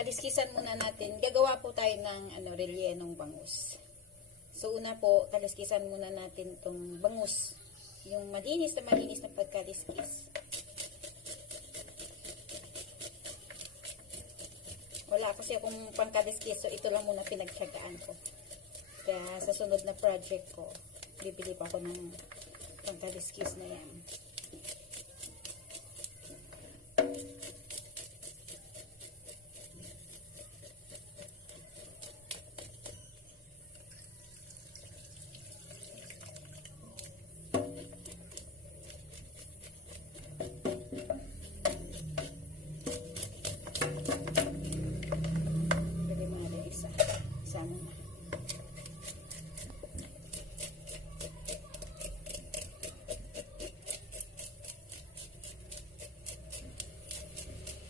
kaliskisan muna natin. Gagawa po tayo ng rellenong bangus. So una po, kaliskisan muna natin itong bangus. Yung malinis na pagkaliskis. Wala kasi akong pangkaliskis, so ito lang muna pinagtyagaan ko. Kaya sa sunod na project ko, bibili pa ako ng pangkaliskis na yan.